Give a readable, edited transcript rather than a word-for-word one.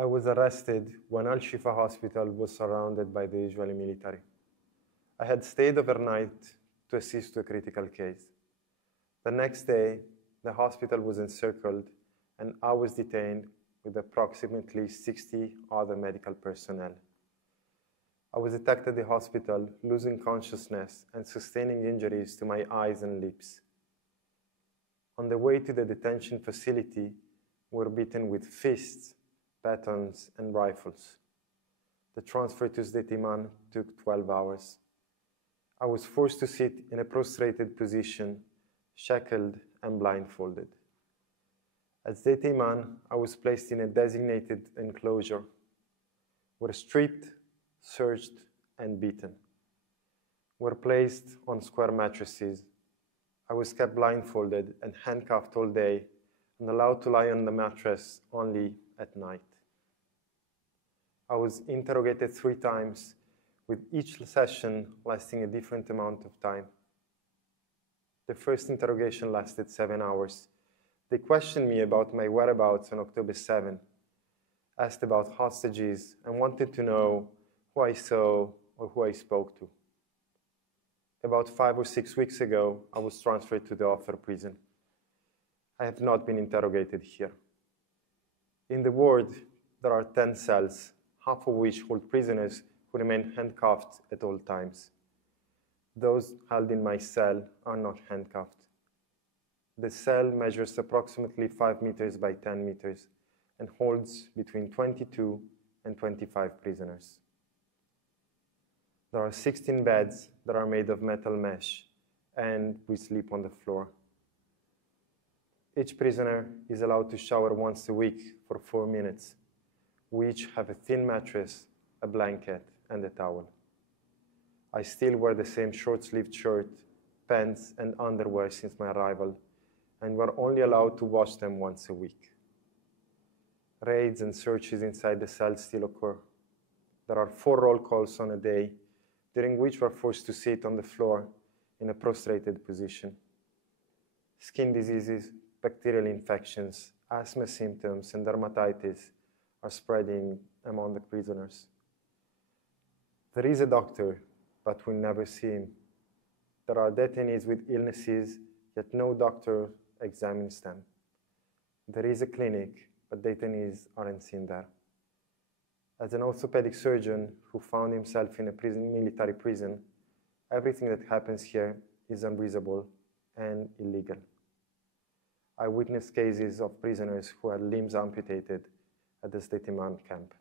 I was arrested when Al-Shifa Hospital was surrounded by the Israeli military. I had stayed overnight to assist to a critical case. The next day, the hospital was encircled and I was detained with approximately 60 other medical personnel. I was attacked at the hospital, losing consciousness and sustaining injuries to my eyes and lips. On the way to the detention facility, we were beaten with fists, batons, and rifles. The transfer to Sdei Iman took 12 hours. I was forced to sit in a prostrated position, shackled and blindfolded. At Sdei Iman, I was placed in a designated enclosure, were stripped, searched, and beaten. Were placed on square mattresses. I was kept blindfolded and handcuffed all day and allowed to lie on the mattress only at night. I was interrogated 3 times, with each session lasting a different amount of time. The first interrogation lasted 7 hours. They questioned me about my whereabouts on October 7, asked about hostages, and wanted to know who I saw or who I spoke to. About 5 or 6 weeks ago, I was transferred to the Ofer Prison. I have not been interrogated here. In the ward, there are 10 cells, half of which hold prisoners who remain handcuffed at all times. Those held in my cell are not handcuffed. The cell measures approximately 5 meters by 10 meters and holds between 22 and 25 prisoners. There are 16 beds that are made of metal mesh, and we sleep on the floor. Each prisoner is allowed to shower once a week for 4 minutes. We each have a thin mattress, a blanket, and a towel. I still wear the same short-sleeved shirt, pants, and underwear since my arrival, and we're only allowed to wash them once a week. Raids and searches inside the cells still occur. There are 4 roll calls on a day, during which we're forced to sit on the floor in a prostrated position. Skin diseases, bacterial infections, asthma symptoms, and dermatitis are spreading among the prisoners. There is a doctor, but we never see him. There are detainees with illnesses, yet no doctor examines them. There is a clinic, but detainees aren't seen there. As an orthopedic surgeon who found himself in a military prison, everything that happens here is unreasonable and illegal. I witnessed cases of prisoners who had limbs amputated at the Sdei Iman camp.